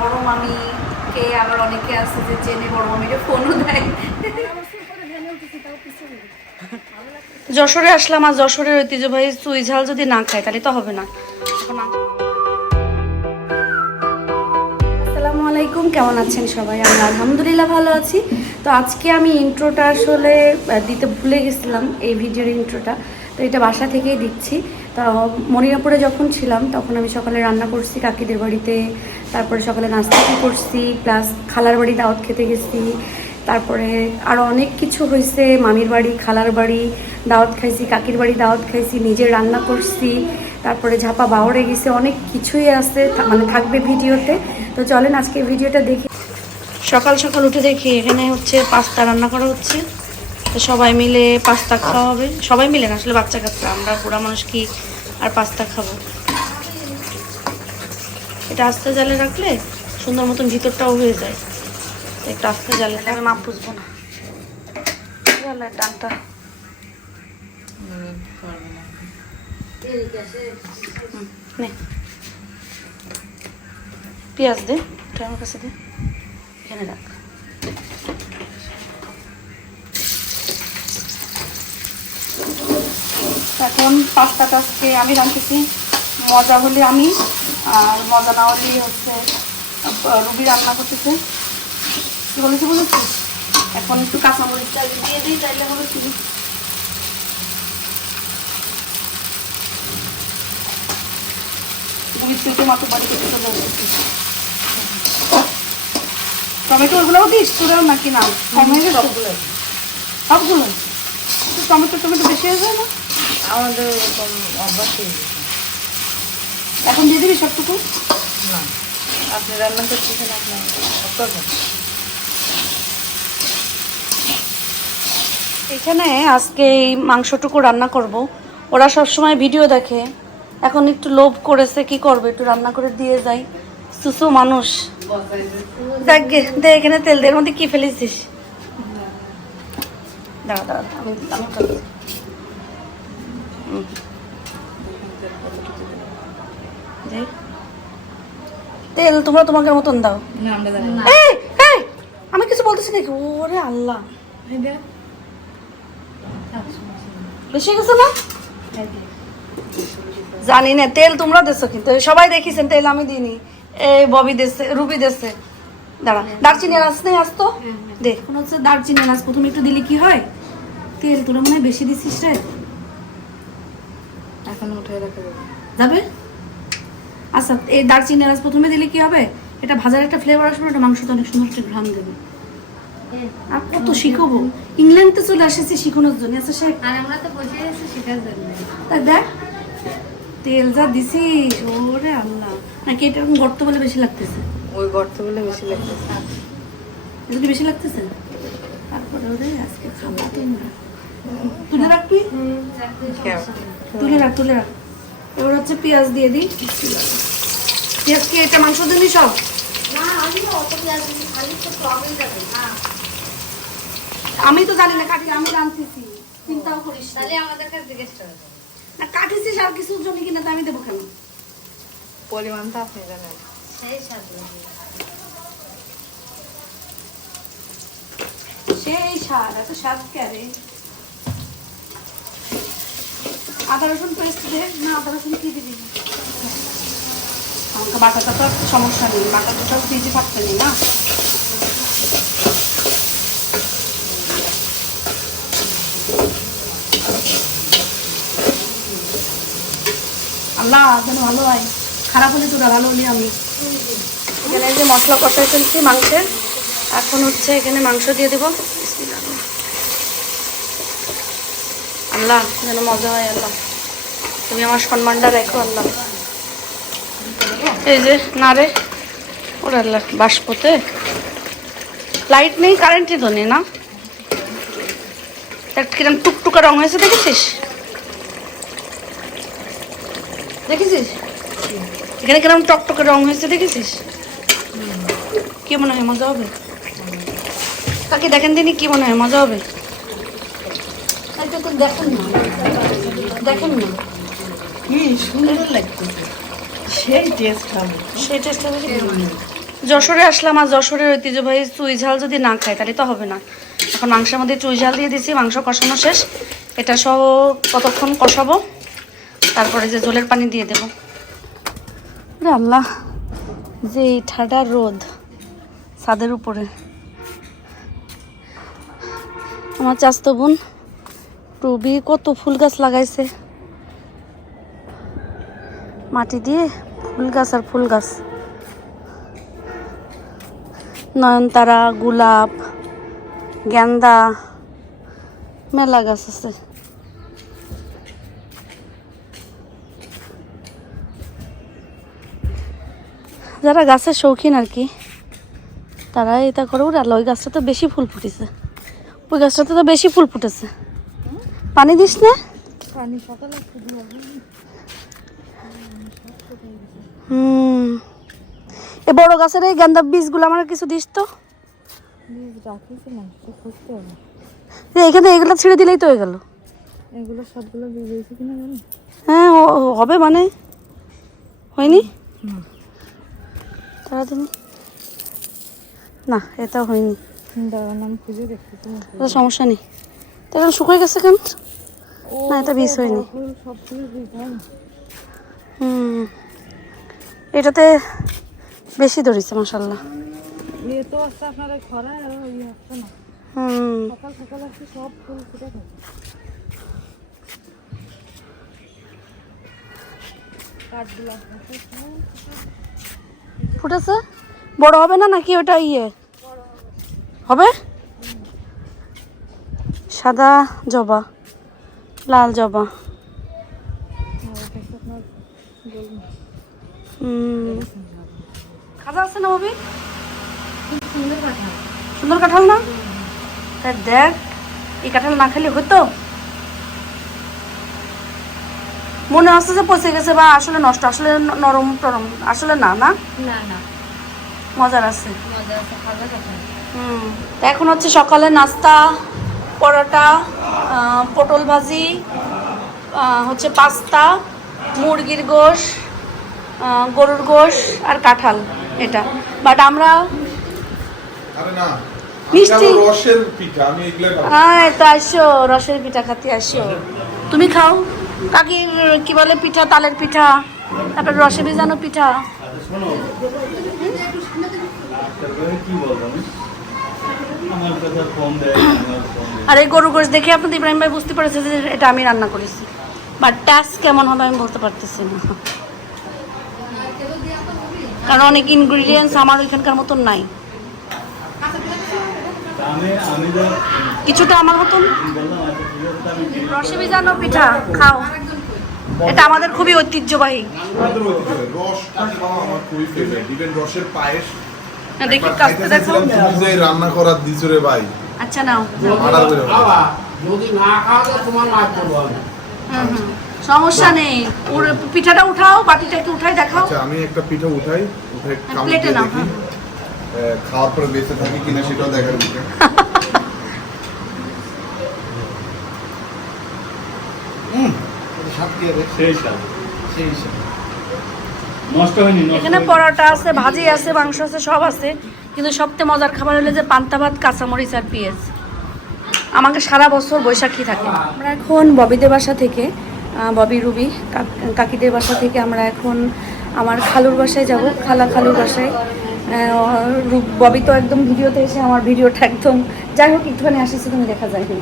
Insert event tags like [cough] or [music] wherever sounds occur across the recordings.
বড় মামি মামিকে আবার অনেকে আছে যে চেনে বড় মামিকে ফোনও দেয়। যশোরে আসলাম আর যশোরের ঐতিহ্যবাহী চুই ঝাল যদি না খায় তাহলে তো হবে না। আসসালামু আলাইকুম কেমন আছেন সবাই? আমি আলহামদুলিল্লাহ ভালো আছি। তো আজকে আমি ইন্ট্রোটা আসলে দিতে ভুলে গেছিলাম এই ভিডিওর ইন্ট্রোটা। তো এটা বাসা থেকেই দিচ্ছি। তো মনিরাপুরে যখন ছিলাম, তখন আমি সকালে রান্না করছি, কাকিদের বাড়িতে, তারপরে সকালে নাস্তা করছি প্লাস খালার বাড়ি দাওয়াত খেতে গেছি, তারপরে আরও অনেক কিছু হয়েছে, মামির বাড়ি, খালার বাড়ি দাওয়াত খাইছি, কাকির বাড়ি দাওয়াত খাইছি নিজে রান্না করছি, তারপরে ঝাপা বাওড়ে গেছে, অনেক কিছুই আছে মানে থাকবে ভিডিওতে, তো চলেন আজকে ভিডিওটা দেখি। সকাল সকাল উঠে দেখি, এখানে হচ্ছে পাস্তা রান্না করা হচ্ছে। তো সবাই মিলে পাস্তা খাওয়া হবে সবাই মিলে না আসলে বাচ্চা কাচ্চা আমরা বুড়া মানুষ কি আর পাস্তা খাব? এটা আস্তে জালে রাখলে সুন্দর মতন ভিতরটাও হয়ে যায়। একটু আস্তে জালে আমি মাপ বুঝব না। জালে টানটা পেঁয়াজ দে আমার কাছে দে। এখানে রাখ। এখন পাস্তাটা আজকে আমি রাঁধতেছি। মজা হলে আমি আর মজা না হলে হচ্ছে রুবি রান্না করতেছে। কি বলেছি বলেছিস এখন একটু কাঁচামরিচ চাল দিয়ে দিই চাইলে হলো মাত্র করতে টমেটো ওগুলোও দিস তোরাও নাকি না? টমেটো সবগুলো সবগুলো টমেটো টমেটো বেশি হয়ে যায় না? আমাদের এরকম অভ্যাসই এখন দিয়ে দিবি সবটুকু? না। আপনি রান্না করতেছেন আপনার করবেন। এখানে আজকে এই মাংসটুকু রান্না করব। ওরা সব সময় ভিডিও দেখে। এখন একটু লোভ করেছে কি করবে? একটু রান্না করে দিয়ে যাই। সুসু মানুষ। দেখ দে এখানে তেল দে মধ্যে কি ফেলেছিস? দাঁড়া দাঁড়া আমি। তেল তোমরা তোমাকে মতন দাও। আমি কিছু বলতেছি নাকি? ওরে আল্লাহ। বেশি গেছে না? জানি না তেল তোমরা দেছো কিন্তু। সবাই দেখিছেন তেল আমি দিইনি। এই ববি দেশে রুবি দেশে দাঁড়া দারচিনি এলাচ নেই আসতো। দে। এখন হচ্ছে দারচিনি এলাচ প্রথমে একটু দিলে কি হয়? তেল তোরা মনে হয় বেশি দিছিস রে। এখন উঠে রেখে দেবো। যাবে? আচ্ছা এই দারচিনি এলাচ প্রথমে দিলে কি হবে? এটা ভাজার একটা ফ্লেভার আসবে এটা মাংসটা অনেক সুন্দর একটা ঘ্রাণ দেবে। আর কত শিখব? ইংল্যান্ডে চলে আসেছি শিখানোর জন্য। আচ্ছা শেখ। আর আমরা তো বসে আছি শেখার জন্য। তাই দেখ তেল যা দিছিস ওরে আল্লাহ। নাকি এটা এরকম গর্ত বলে বেশি লাগতেছে? ওই গর্ত বলে বেশি লাগতেছে। যদি বেশি লাগতেছে? তারপরে ওরে আজকে খাব। তোমরা তুলে রাখবি? কেমন? তুলে রাখ তুলে রাখ। এবার হচ্ছে পেঁয়াজ দিয়ে দিই। পেঁয়াজ কি এটা মাংস দিবি সব? আমি তো জানি না কাটি আমি জানতেছি। চিন্তাও করিস তাহলে আমাদের কাছে জিজ্ঞেস করো না কাটিছিস আর কিছুর জন্য কিনা তো আমি দেবো কেন? পরিমাণটা আপনি জানেন। সেই স্বাদ সেই স্বাদ এত স্বাদ ক্যারে আদা রসুন পেস্ট দে, না আদা রসুন কি দিবি আমাকে বাটাটা তো সমস্যা নেই বাটাটা তো ফ্রিজে থাকতে নেই না। আল্লাহ, যেন ভালো হয়। খারাপ হলে তোরা ভালো হলে আমি। এখানে যে মশলা কষাই ফেলছি মাংসের, এখন হচ্ছে এখানে মাংস দিয়ে দেবো। আল্লাহ, যেন মজা হয় আল্লাহ। তুমি আমার সম্মানটা রেখো আল্লাহ। এই যে, না রে, ওর আল্লাহ, বাষ্পতে। লাইট নেই কারেন্টই তো নেই না কিরম টুকটুকা রং হয়েছে, দেখেছিস? দেখেছিস? এখানে কিরম টকটকে রং হয়েছে, দেখেছিস? কি মনে হয়, মজা হবে? কাকে, দেখেন দিনই কি মনে হয়, মজা হবে? দেখেন না। দেখেন না। কি সুন্দর লাগতেছে। সেই টেস্ট হবে সেই টেস্টটা দেখি যশোরে আসলাম আর যশোরের ঐতিহ্যবাহী চুই ঝাল যদি না খাই তাহলে তো হবে না। এখন মাংসের মধ্যে চুই ঝাল দিয়ে দিয়েছি মাংস কষানো শেষ। এটা সহ কতক্ষণ কষাবো? তারপরে যে জলের পানি দিয়ে দেবো। আল্লাহ যে ঠাডা রোদ ছাদের উপরে। আমার চাস্তো বোন টুবি কত ফুল গাছ লাগাইছে। মাটি দিয়ে ফুল গাছ আর ফুল গাছ। নয়নতারা, গোলাপ, গেন্দা, মেলা গাছ আছে। যারা গাছের শৌখিন আর কি তারা এটা করে। ওরা ওই গাছটা তো বেশি ফুল ফুটেছে। ওই গাছটাতে তো বেশি ফুল ফুটেছে। পানি দিস না? পানি সকালে হুম। এ বড় গাছের এই গেন্দার বীজগুলো আমার কিছু দিস তো। এখানে এগুলো ছেড়ে দিলেই তো হয়ে গেল। এগুলো সবগুলো বীজ কিনা হ্যাঁ হবে মানে? হয়নি? তাড়াতাড়ি না এটা হয়নি। সমস্যা নেই। এখন শুকিয়ে গেছে কেন? না এটা বীজ হয়নি। হয় হুম। এটাতে বেশি ধরেছে মাসাল্লাহ হুম। ফুটেছে? বড় হবে না নাকি ওটা ইয়ে? হবে? সাদা জবা লাল জবা। খাজা আছে না ববি সুন্দর কাঁঠাল না? তা দেখ এই কাঁঠাল না খেলে হতো? মনে হচ্ছে যে পচে গেছে বা আসলে নষ্ট আসলে নরম টরম আসলে না না? মজার আছে। হুম এখন হচ্ছে সকালে নাস্তা পরোটা পটল ভাজি হচ্ছে পাস্তা মুরগির গোশ গরুর গোশ আর কাঁঠাল এটা। বাট আমরা আরে মিষ্টি। আমি আবার রসের পিঠা আমি এগুলো খাব। আয় তো আসো রসের পিঠা খাতে আসো। তুমি খাও। কাকির কি বলে পিঠা? তালের পিঠা তারপর রসে ভিজানো পিঠা। আমার কথা কম দেয় আমার কম দেয় আর এই গরু গোশ দেখে আপনাদের ইব্রাহিম ভাই বুঝতে পেরেছে যে এটা আমি রান্না করেছি। বাট টাস্ক কেমন হবে আমি বলতে পারতেছি না। কারণ অনেক ইনগ্রিডিয়েন্টস আমার ওইখানকার মতন নাই। কিছুটা আমার মতন। আচ্ছা রসে ভিজানো পিঠা খাও। এটা আমাদের খুবই ঐতিহ্যবাহী। রসটা খাওয়া আমার খুবই ফেভারিট ইভেন রসের পায়েস দেখি একবার দেখো তুমি যে রান্না করার দিছো রে ভাই। আচ্ছা নাও। অর্ডার করে। বাবা যদি না খাও তো তোমার হুম, হুম। সমস্যা নেই। ওর পিঠাটা উঠাও বাটিটা একটু উঠাই দেখাও। আচ্ছা আমি একটা পিঠা উঠাই উঠে কামড় প্লেটে নাও, খাওয়ার পরে বেঁচে থাকি কিনা সেটাও দেখার বিষয় সেই স্বাদ। নষ্ট হয়নি এখানে পরোটা আছে ভাজি আছে মাংস আছে সব আছে। কিন্তু সবচেয়ে মজার খাবার হলো যে পান্তা ভাত কাঁচামরিচ আর পেঁয়াজ। আমাকে সারা বছর বৈশাখী থাকে। আমরা এখন ববিদের বাসা থেকে ববি রুবি কাকিদের বাসা থেকে আমরা এখন আমার খালুর বাসায় যাব খালা খালুর বাসায়। ববি তো একদম ভিডিওতে এসে আমার ভিডিওটা একদম যাই হোক একটুখানি আসেছে তুমি দেখা যায়নি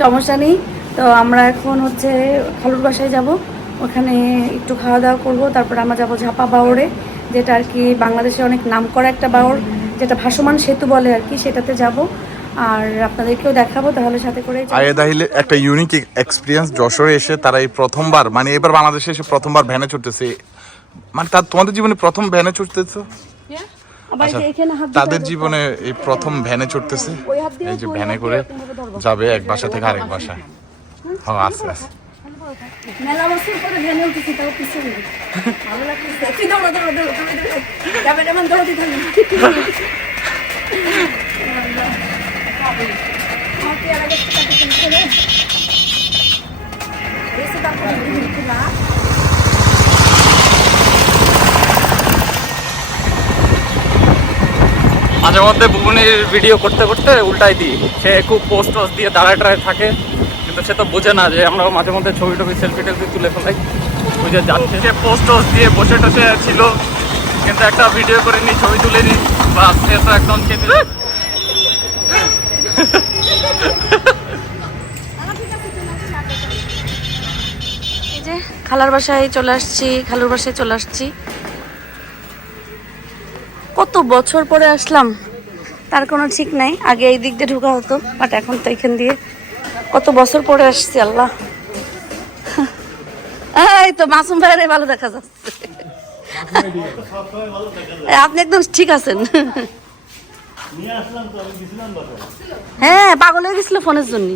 সমস্যা নেই। তো আমরা এখন হচ্ছে খালুর বাসায় যাব। ওখানে একটু খাওয়া দাওয়া করব তারপর আমরা যাব ঝাপা বাওড়ে যেটা আর কি বাংলাদেশে অনেক নাম করা একটা বাওড় যেটা ভাসমান সেতু বলে আর কি সেটাতে যাব। আর আপনাদেরকেও দেখাবো তাহলে সাথে করে যাব। আয়েদা হিলে একটা ইউনিক এক্সপিরিয়েন্স যশোরে এসে তারা এই প্রথমবার মানে এবার বাংলাদেশে এসে প্রথমবার ভ্যানে চড়তেছে। মানে তার তোমাদের জীবনে প্রথম ভ্যানে চড়তেছো? এই আচ্ছা তাদের জীবনে এই প্রথম ভ্যানে চড়তেছে? এই যে ভ্যানে করে। যাবে এক বাসা থেকে আরেক বাসা। হ্যাঁ আস্তে আস্তে। মেলা বছর পরে উঠেছি, তাও ভালো লাগতেছে। তুই দৌড়ো দৌড়ো দৌড়ো দৌড়ো। মাঝে মধ্যে বুবনির ভিডিও করতে করতে উল্টাই দিই। সে খুব পোস্ট দিয়ে দাঁড়ায় টাড়ায় থাকে। কিন্তু সে তো বোঝে না যে আমরা মাঝে মধ্যে ছবি টবি সেলফি টেলফি তুলে ফেলাই। বুঝে যাচ্ছে। সে পোস্ট টোস্ট দিয়ে বসে টসে ছিল। কিন্তু একটা ভিডিও করে নি ছবি তুলে নি বা সে তো একদম চেপে এই যে খালার বাসায় চলে আসছি খালুর বাসায় চলে আসছি। কত বছর পরে আসলাম তার কোনো ঠিক নাই। আগে এই দিক দিয়ে ঢুকা হতো বাট এখন তো এখান দিয়ে কত বছর পরে আসছি আল্লাহ। এই তো মাসুম ভাইয়ের ভালো দেখা যাচ্ছে। আপনি একদম ঠিক আছেন। হ্যাঁ পাগল হয়ে গেছিল ফোনের জন্য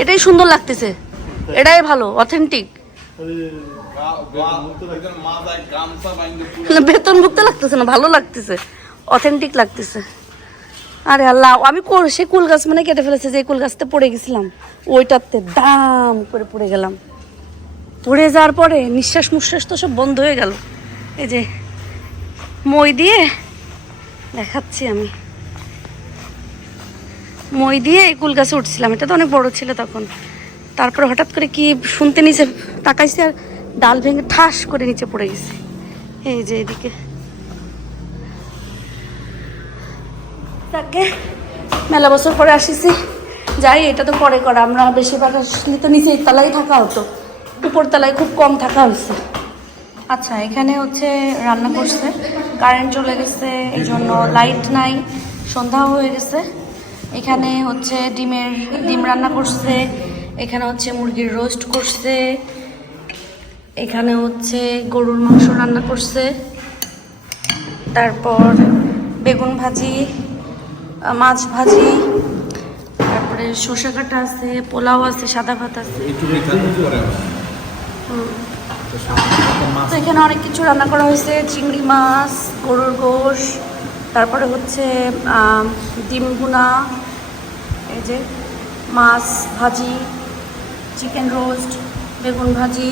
এটাই সুন্দর লাগতেছে। এটাই ভালো অথেন্টিক গামছা বাইন্দে লাগতেছে না ভালো লাগতেছে অথেন্টিক লাগতেছে। আরে আল্লাহ, আমি সে কুল গাছ মানে কেটে ফেলেছে, যে কুল গাছতে পড়ে গেছিলাম। ওইটাতে দাম করে পড়ে গেলাম। পড়ে যাওয়ার পরে নিঃশ্বাস মুশ্বাস তো সব বন্ধ হয়ে গেল। এই যে মই দিয়ে দেখাচ্ছি আমি। মই দিয়ে এই কুল গাছে উঠছিলাম। এটা তো অনেক বড় ছিল তখন। তারপরে হঠাৎ করে কি শুনতে নিচে তাকাইছি আর ডাল ভেঙে ঠাস করে নিচে পড়ে গেছে। এই যে এদিকে। তাকে মেলা বছর পরে আসিছি। যাই, এটা তো পরে করা। আমরা বেশিরভাগ আসলে তো নিচে তলায় থাকা হতো। উপর তলায় খুব কম থাকা হয়েছে। আচ্ছা এখানে হচ্ছে রান্না করছে। কারেন্ট চলে গেছে এই জন্য লাইট নাই সন্ধ্যা হয়ে গেছে। এখানে হচ্ছে ডিমের, ডিম রান্না করছে। এখানে হচ্ছে মুরগির রোস্ট করছে। এখানে হচ্ছে গরুর মাংস রান্না করছে। তারপর বেগুন ভাজি মাছ ভাজি তারপরে শসা কাটা আছে পোলাও আছে সাদা ভাত আছে। তো এখানে অনেক কিছু রান্না করা হয়েছে চিংড়ি মাছ গরুর গোশ তারপরে হচ্ছে ডিম ভুনা এই যে মাছ ভাজি চিকেন রোস্ট বেগুন ভাজি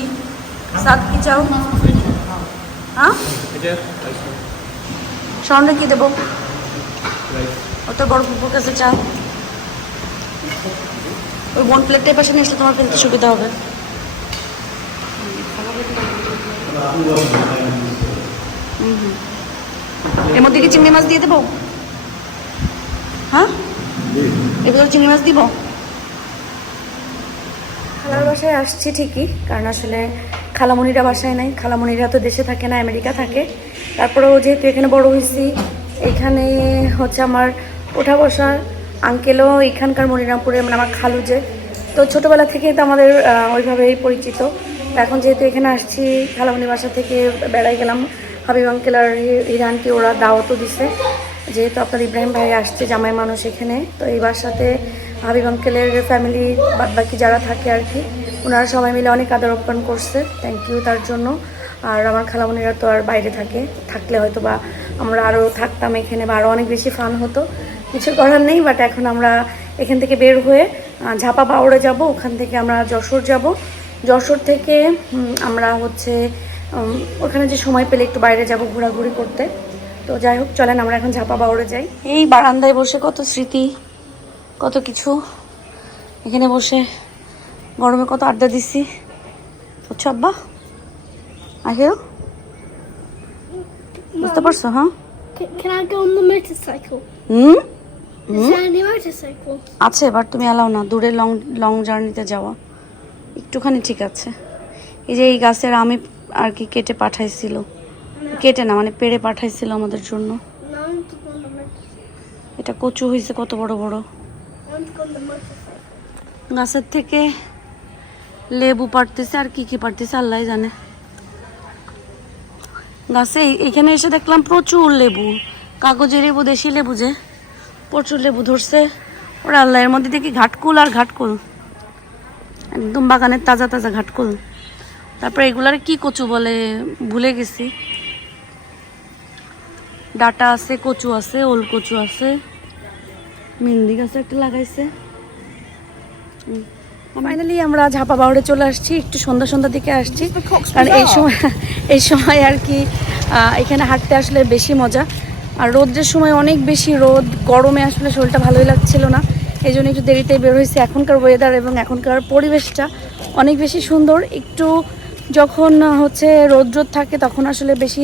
সাত কি চাও? হ্যাঁ? সামনে কি দেবো? ওটা বড় কুকুর কাছে চা ওই বন প্লেটটার পাশে নিয়ে তোমার ফেলতে সুবিধা হবে। হুম। হুম। এর মধ্যে কি চিংড়ি মাছ দিয়ে দেবো? হ্যাঁ? ভিতরে চিংড়ি মাছ দিব? খালার বাসায় আসছি ঠিকই কারণ আসলে খালামণিরা বাসায় নাই। খালামণিরা তো দেশে থাকে না আমেরিকা থাকে। তারপরেও যেহেতু এখানে বড় হয়েছি এখানে হচ্ছে আমার ওঠা বসার আঙ্কেলও এখানকার মনিরামপুরে মানে আমার খালু যে। তো ছোটোবেলা থেকেই তো আমাদের ওইভাবেই পরিচিত। এখন যেহেতু এখানে আসছি খালামণি বাসা থেকে বেড়াই গেলাম। হাবিব আঙ্কেল আর ইরানকে ওরা দাওয়াতও দিছে। যেহেতু আপনার ইব্রাহিম ভাই আসছে, জামাই মানুষ এখানে। তো এই বাসাতে হাবিব আঙ্কেলের ফ্যামিলি বাদ বাকি যারা থাকে আর কি, ওনারা সবাই মিলে অনেক আদর আপ্যায়ন করছে। থ্যাংক ইউ তার জন্য। আর আমার খালামণিরা তো আর বাইরে থাকে, থাকলে হয়তো বা আমরা আরও থাকতাম এখানে বা আরও অনেক বেশি ফান হতো। কিছু করার নেই বাট এখন আমরা এখান থেকে বের হয়ে ঝাপা পাওড়ে যাব, ওখান থেকে আমরা যশোর যাব। যশোর থেকে আমরা হচ্ছে ওখানে যে সময় পেলে একটু বাইরে যাব ঘোরাঘুরি করতে। তো যাই হোক, চলেন আমরা এখন ঝাপা বাউড়ে যাই। এই বারান্দায় বসে কত স্মৃতি, কত কিছু। এখানে বসে গরমে কত আড্ডা দিছি। বুঝছ আব্বা আগেও বুঝতে পারছ হ্যাঁ Can, I go on the motorcycle? Hmm any motorcycle? আছে বাট তুমি এলাও না। দূরে লং লং জার্নিতে যাওয়া। একটুখানি ঠিক আছে। এই যে এই গাছের আমি আর কি কেটে পাঠাইছিল। কেটে না মানে পেড়ে পাঠাইছিল আমাদের জন্য. এটা কচু হয়েছে কত বড় বড়. গাছের থেকে লেবু পারতেছে আর কি কি পারতেছে আল্লাহ জানে। গাছে এইখানে এসে দেখলাম প্রচুর লেবু। কাগজের লেবু, দেশি লেবু যে। প্রচুর লেবু ধরছে। ওরা আল্লাহ এর মধ্যে দেখি ঘাটকুল আর ঘাটকুল। একদম বাগানের তাজা তাজা ঘাটকুল। তারপরে এগুলার কি কচু বলে, ভুলে গেছি। ডাটা আছে, কচু আছে, ওল কচু আছে। মেহেন্দি গাছে একটা লাগাইছে। ফাইনালি আমরা ঝাপা বাউড়ে চলে আসছি একটু সন্ধ্যা সন্ধ্যার দিকে আসছি। কারণ এই সময় এই সময় আর কি এখানে হাঁটতে আসলে বেশি মজা। আর রোদ্রের সময় অনেক বেশি রোদ গরমে আসলে শরীরটা ভালোই লাগছিল না। এই জন্য একটু দেরিতে বের হয়েছে। এখনকার ওয়েদার এবং এখনকার পরিবেশটা অনেক বেশি সুন্দর। একটু যখন হচ্ছে রোদ রোদ থাকে তখন আসলে বেশি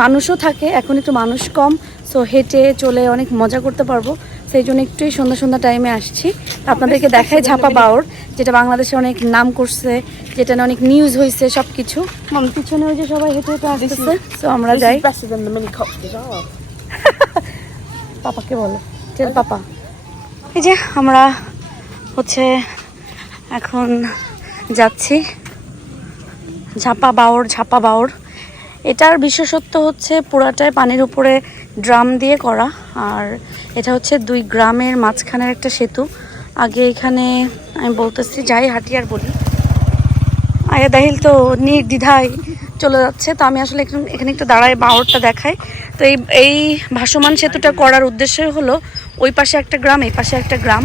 মানুষও থাকে। এখন একটু মানুষ কম সো হেঁটে চলে অনেক মজা করতে পারব। সেই জন্য একটু সন্ধ্যা সন্ধ্যা টাইমে আসছি। আপনাদেরকে দেখাই ঝাপা বাউর যেটা বাংলাদেশে অনেক নাম করছে যেটা নিয়ে অনেক নিউজ হয়েছে সব কিছু পিছনে ওই যে সবাই হেঁটে হেঁটে আসতেছে। তো আমরা যাই। [laughs] পাপাকে বলো। চল পাপা। এই যে আমরা হচ্ছে এখন যাচ্ছি। ঝাপা বাউর ঝাপা বাওর এটার বিশেষত্ব হচ্ছে পুরাটাই পানির উপরে ড্রাম দিয়ে করা আর এটা হচ্ছে দুই গ্রামের মাঝখানের একটা সেতু। আগে এখানে আমি বলতেছি, যাই হাটিয়ার বলি। আয়া দাহিল তো নির্দ্বিধায় চলে যাচ্ছে, তো আমি আসলে এখানে একটু দাঁড়ায় বাওরটা দেখাই। তো এই এই ভাসমান সেতুটা করার উদ্দেশ্য হলো, ওই পাশে একটা গ্রাম, এই পাশে একটা গ্রাম।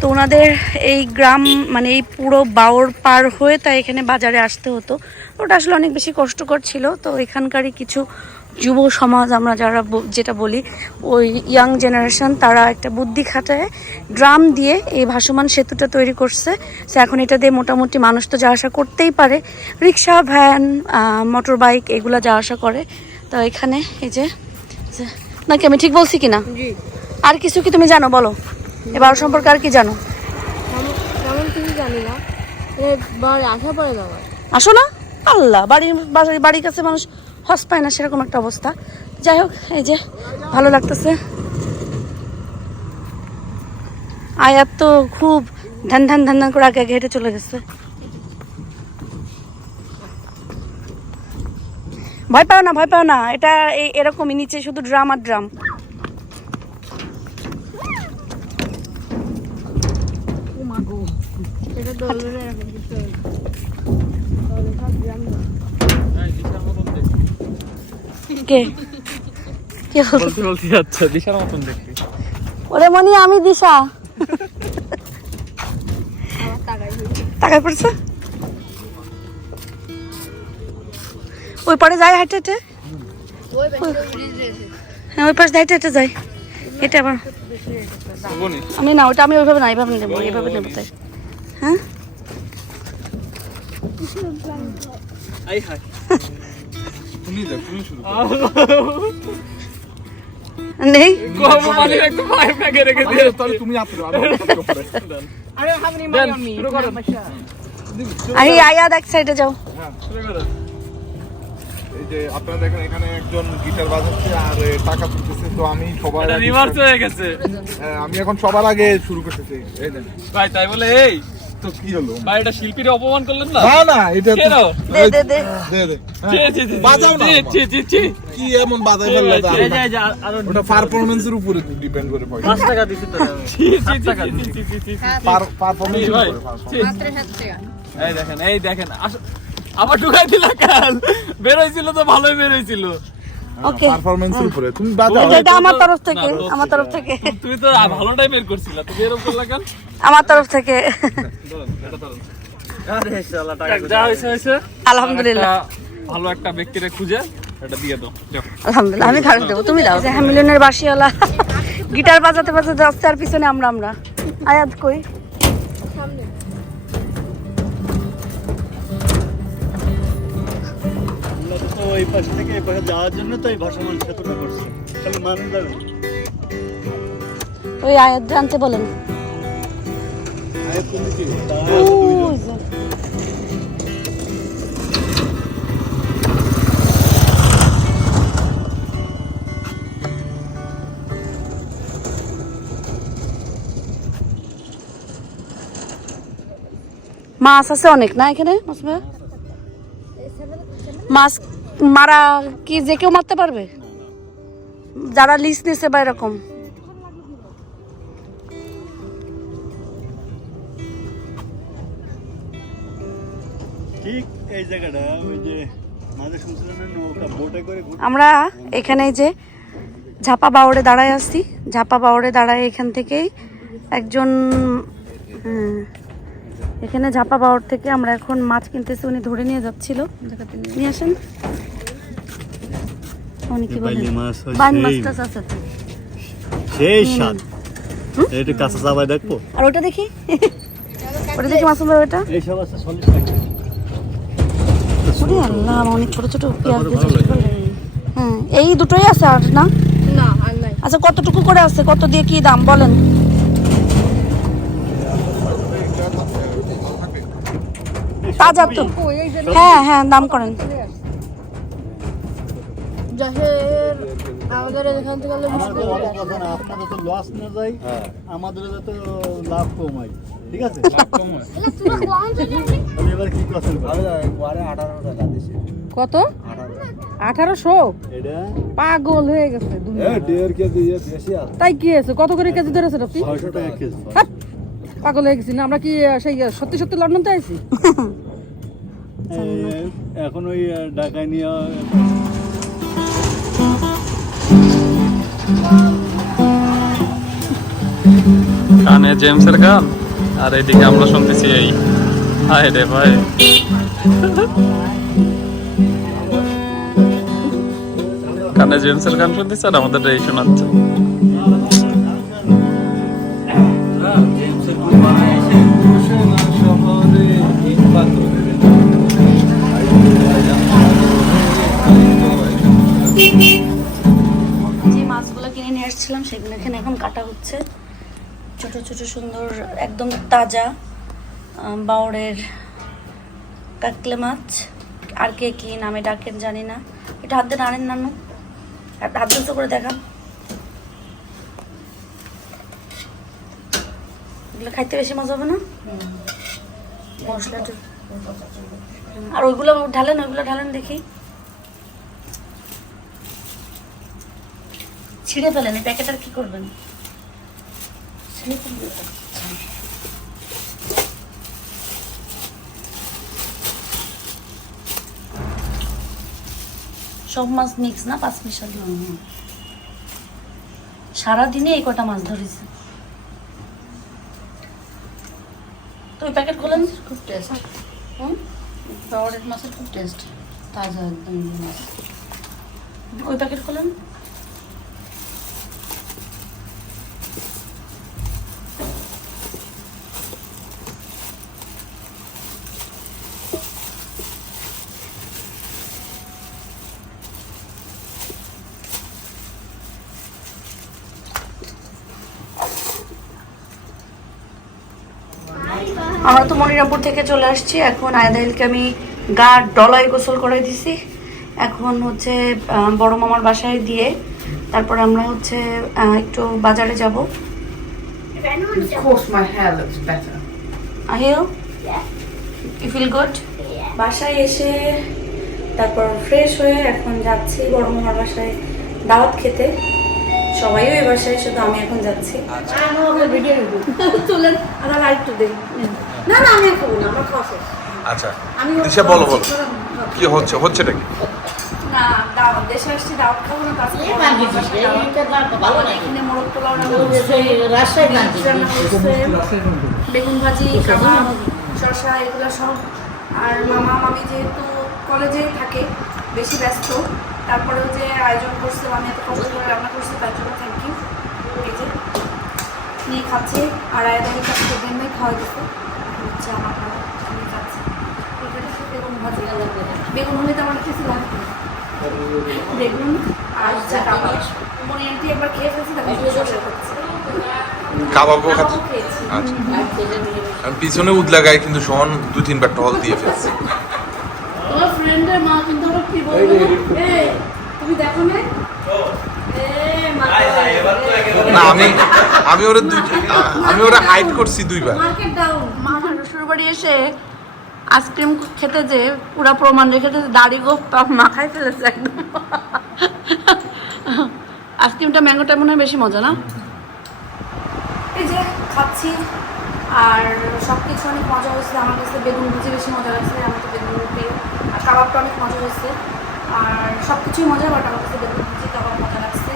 তো ওনাদের এই গ্রাম মানে এই পুরো বাওর পার হয়ে তাই এখানে বাজারে আসতে হতো। ওটা আসলে অনেক বেশি কষ্টকর ছিল, তো এখানকারই কিছু যুব সমাজ আমরা যারা যেটা বলি ওই ইয়াং জেনারেশন তারা একটা বুদ্ধি খাটায় ড্রাম দিয়ে এই ভাসমান সেতুটা তৈরি করছে। সে এখন এটা দিয়ে মোটামুটি মানুষ তো যাওয়া আসা করতেই পারে। রিক্সা ভ্যান মোটর বাইক এগুলো যাওয়া আসা করে। তো এখানে এই যে যে- নাকি আমি ঠিক বলছি কি না আর কিছু কি তুমি জানো বলো? এবার সম্পর্কে আর কি জানো? না। আসা না আল্লাহ বাড়ির বাড়ির কাছে মানুষ হস পায় না সেরকম একটা অবস্থা। যাই হোক, এই যে ভালো লাগতেছে। আয়াত তো খুব ধান ধান ধান করে আগে আগে হেঁটে চলে গেছে। ভয় পাও না, ভয় পাও না, এটা এই এরকমই, নিচে শুধু ড্রাম আর ড্রাম। এটা দোলনে এরকম কিছু কে কে বলছে? বলতে বলতে যাচ্ছে দিশার মতন দেখি ওরে মনি আমি দিশা। টাকায় পড়ছে? ওই পারে যাই হাঁটে হেঁটে। হ্যাঁ ওই পাশে হেঁটে হেঁটে যাই এটা আবার। আমি না ওটা আমি ওইভাবে না এইভাবে নেব এইভাবে নেব তাই। হ্যাঁ? তুমি দেখ তুমি শুরু নেই? মানে একটু পাইপ রেখে দিয়ে তাহলে তুমি আপনি আমি পরে দেন। শুরু করো আই আয়া এক সাইডে যাও। শুরু করো এই যে আপনারা দেখেন এখানে একজন গিটার বাজাচ্ছে আর টাকা তুলতেছে তো আমি সবার এটা রিভার্স হয়ে গেছে। হ্যাঁ, আমি এখন সবার আগে শুরু করতেছি। এই দেন ভাই তাই বলে এই তো কি হলো? ভাই এটা শিল্পীর অপমান করলেন না? না না এটা দে দে দে দে দে। ছি, ছি, ছি, ছি, বাজাও না ছি, আমার। ছি, ছি, ছি। কি এমন বাজাই ফেললে এই ওটা উপরে ডিপেন্ড করে দেখেন এই দেখেন আস- আবার ঢুকাই দিলা কাল। বেরোইছিল তো ভালোই বেরোইছিল ওকে পারফরমেন্সের উপরে। তুমি বাজাও এটা- আমার তরফ থেকে আমার তরফ থেকে। [laughs] তুমি তো ভালোটাই বের করছিলা তুমি এরকম করলা কেন? আমার তরফ থেকে। আলহামদুলিল্লাহ। ভালো একটা ব্যক্তিরে খুঁজে এটা দিয়ে দাও আলহামদুলিল্লাহ আমি খারাপ দেবো তুমি দাও। যে হ্যামিলনের বাসিওয়ালা [laughs] গিটার বাজাতে বাজাতে যাচ্ছে আর পিছনে আমরা আমরা। আয়াত কই? তো ওই পাশে থেকে এই পাশে যাওয়ার জন্য তো এই ভাসমান সেতুটা করছি। খালি মানুষ যাবে ওই আয়াত বলেন। মাছ আছে অনেক না এখানে? মাছ মাছ মারা কি যে কেউ মারতে পারবে? যারা লিস নিছে বা এরকম। ঠিক এই জায়গাটা ওই যে আমরা এখানে যে ঝাপা বাওড়ে দাঁড়ায় আসছি। ঝাপা বাওড়ে দাঁড়ায় এখান থেকেই একজন এখানে ঝাপা পাওয়ার থেকে আমরা এখন মাছ কিনতেছি উনি ধরে নিয়ে যাচ্ছিল। নিয়ে আসেন। উনি কি বলেন বাইন মাছটা আছে। সেই স্বাদ। এটা কাঁচা চাবাই দেখব। আর ওটা দেখি? ওটা দেখি মাসুম ভাই ওটা এইসব আছে চল্লিশ টাকা ওরে আল্লাহ অনেক ছোট ছোট পেঁয়াজ। হ্যাঁ এই দুটোই আছে আর না? না আর নাই। আচ্ছা কতটুকু করে আছে? কত দিয়ে কি দাম বলেন। তাজা তো। হ্যাঁ হ্যাঁ দাম করেন। আমাদের এখান থেকে আমাদের টাকা। কথা না আপনাদের তো লস না যায় আমাদের যাতে লাভ কম হয় ঠিক আছে? আমি এবার কি কথা কত? আঠারোশো? পাগল হয়ে গেছে আছে তাই কি আছে কত করে কেজি ধরেছে আপনি টাকা! পাগল হয়ে গেছি না আমরা কি সেই সত্যি সত্যি লন্ডন তো আইছি? এখন ওই ঢাকায় নিয়ে কানে জেমসের গান, আর এদিকে আমরা শুনতেছি এই, হায় রে ভাই। কানে জেমসের গান শুনতেছে আর আমাদের এই শোনাচ্ছে। যে মাছগুলো কিনে নিয়ে আসছিলাম, সেগুলো এখানে এখন কাটা হচ্ছে। ছোট ছোট সুন্দর একদম তাজা বাউরের কাকলে মাছ। আর কে কি নামে ডাকেন জানি না। এটা হাত দিয়ে নাড়েন নানু। একটা হাত দিয়ে করে দেখান। এগুলো খাইতে বেশি মজা হবে না? মশলাটা আর ওইগুলো ঢালেন ওইগুলো ঢালেন দেখি। ছিঁড়ে ফেলেন এই প্যাকেট আর কি করবেন। সব মাছ মিক্স না পাঁচ মিশাল সারাদিনে এই কটা মাছ ধরেছে। তো ওই প্যাকেট খোলেন খুব টেস্ট হুম? পাওয়ারের মাছের খুব টেস্ট তাজা একদম মাছ। ওই প্যাকেট খোলেন? আমরা তো মনিরামপুর থেকে চলে আসছি। এখন আয়দাইলকে আমি গা ডলায় গোসল করে দিছি। এখন হচ্ছে বড় মামার বাসায় দিয়ে তারপর আমরা হচ্ছে একটু বাজারে যাব। Of course my hair looks better. আহিও ইউ ফিল গুড বাসায় এসে তারপর ফ্রেশ হয়ে এখন যাচ্ছি বড় মামার বাসায় দাওয়াত খেতে। সবাইও এই বাসায় শুধু আমি এখন যাচ্ছি। [laughs] আর আরেকটু দেই না না আমি আর না আমার খাওয়া শেষ। আচ্ছা আমি দিশা বলো বলো। কি হচ্ছে হচ্ছেটা কি? না দাওয়াত দেশে আসছি দাওয়াত খাব না কাছে এখানে মোরগ পোলাও রান্না হচ্ছে রান্না বেগুন ভাজি কাবাব শসা এগুলো সব। আর মামা মামি যেহেতু কলেজেই থাকে বেশি ব্যস্ত তারপরেও যে আয়োজন করছে আমি এত কষ্ট করে রান্না করছি তার জন্য থ্যাংক ইউ এই যে নিয়ে খাচ্ছি আর আয়োজন কাছে খাওয়া গেছে হচ্ছে আমার আমি বেগুন ভাজি বেগুন হলে তো আমার কিছু লাগবে বেগুন আর কাবাব মনে আন্টি একবার খেয়ে ফেলছি তারপর কাবাবও খাচ্ছি। আচ্ছা। আমি পিছনে উদলা গায়ে কিন্তু সহন দুই তিনবার টহল দিয়ে ফেলছি। তোমার ফ্রেন্ডের মা কিন্তু আমার কি বলব তুমি দেখো না? না আমি আমি ওরা আমি ওরা হাইড করছি দুইবার। মার্কেট ডাউন বাড়ি এসে আইসক্রিম খেতে যে, পুরা প্রমাণ রেখে দাড়ি গোপ মাখায় ফেলেছে একদম। আইসক্রিমটা ম্যাঙ্গোটা মনে হয় বেশি মজা, না? এই যে খাচ্ছি, আর সব কিছু অনেক মজা হয়েছে, আমার কাছে বেগুন ভুজি বেশি মজা লাগছে আমার তো বেগুন প্রিয় আর কাবাবটা অনেক মজা হয়েছে, আর সব কিছুই মজা, বাট আমার কাছে বেগুন ভুজি, কাবাব মজা লাগছে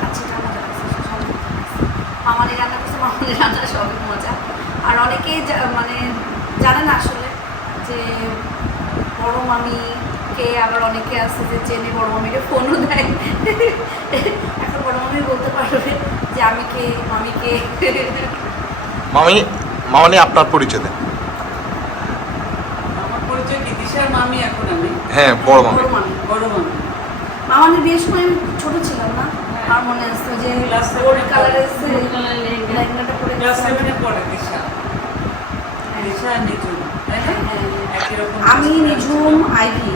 কাচ্ছিটা মজা লাগছে, সব মজা লাগছে। এই রান্না করছে মামাদের রান্না সবই মজা। আর অনেকেই মানে জানেন আসলে যে বড় মামিকে আবার অনেকে আছে যে চেনে বড় মামিকে ফোনও দেয়। এখন বড় মামি বলতে পারবে যে আমি কে মামি কে। মামি মামানি আপনার পরিচয় দেন। আমার পরিচয় কি দিশার মামি এখন আমি। হ্যাঁ বড় মামি। বড় মামি বড় মামি। মামানি বিয়ের সময় আমি ছোট ছিলাম না? আমার মনে আছে যে Class গোল্ড seven এ কালারের Gold colour লেহেঙ্গাটা পরে ক্লাস সেভেনে পড়ে দিশা দিশা আর নিঝুম তাই না একই রকম আমি নিঝুম আইভি।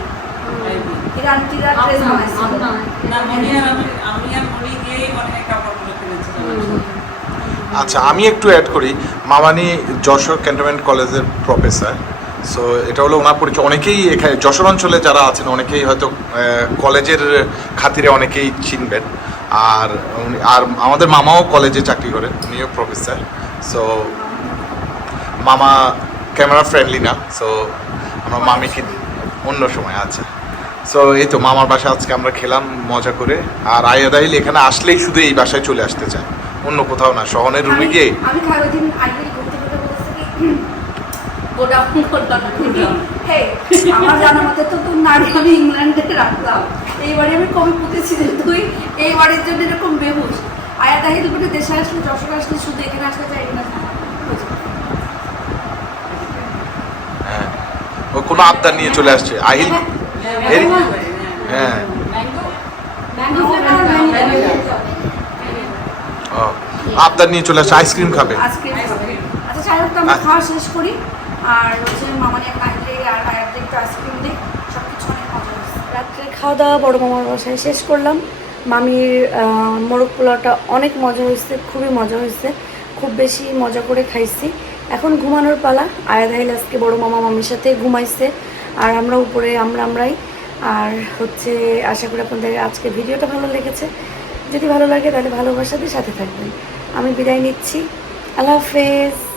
এরা আন্টিরা বানাইছিল। আচ্ছা আমি একটু অ্যাড করি। মামানি যশোর ক্যান্টনমেন্ট কলেজের প্রফেসর সো এটা হলো ওনার পরিচয়। অনেকেই এখানে যশোর অঞ্চলে যারা আছেন অনেকেই হয়তো কলেজের খাতিরে অনেকেই চিনবেন। আর আর আমাদের মামাও কলেজে চাকরি করেন উনিও প্রফেসর সো মামা ক্যামেরা ফ্রেন্ডলি না সো আমরা মামিকে অন্য সময় আচ্ছা সো এই তো মামার বাসায় আজকে আমরা খেলাম মজা করে। আর আয়াদাইল এখানে আসলেই শুধু এই বাসায় চলে আসতে চায়। অন্য কোথাও না শহরের রুমে আমি- গিয়ে আমার জানা মতে তো তোর নারী আমি ইংল্যান্ডে রাখলাম। এইবারে আমি কবে পুঁতেছি তুই? এই বাড়ির জন্য এরকম বেহুশ। আয়া তাহিদ দেশে আসলে যশোর আসলে শুধু এখানে আসলে চাই না হ্যাঁ ও কোনো আবদার নিয়ে চলে আসছে। আহিল? হ্যাঁ। ও, আবদার নিয়ে চলে আসছে আইসক্রিম খাবে। আজকে আচ্ছা খাওয়া শেষ করি। আর হচ্ছে আর আয়ার একটু আইসক্রিম দিই। সব কিছু অনেক মজা রাত্রে খাওয়া দাওয়া বড় মামার বাসায় শেষ করলাম। মামির মোরগ পোলাওটা অনেক মজা হয়েছে খুবই মজা হয়েছে। খুব বেশি মজা করে খাইছি। এখন ঘুমানোর পালা। আয়া আয়াদাইল আজকে বড় মামা মামির সাথে ঘুমাইছে। আর আমরা উপরে আমরা আমরাই। আর হচ্ছে আশা করি আপনাদের আজকে ভিডিওটা ভালো লেগেছে। যদি ভালো লাগে তাহলে ভালোবাসাতে সাথে থাকবেন। আমি বিদায় নিচ্ছি। আল্লাহ হাফেজ।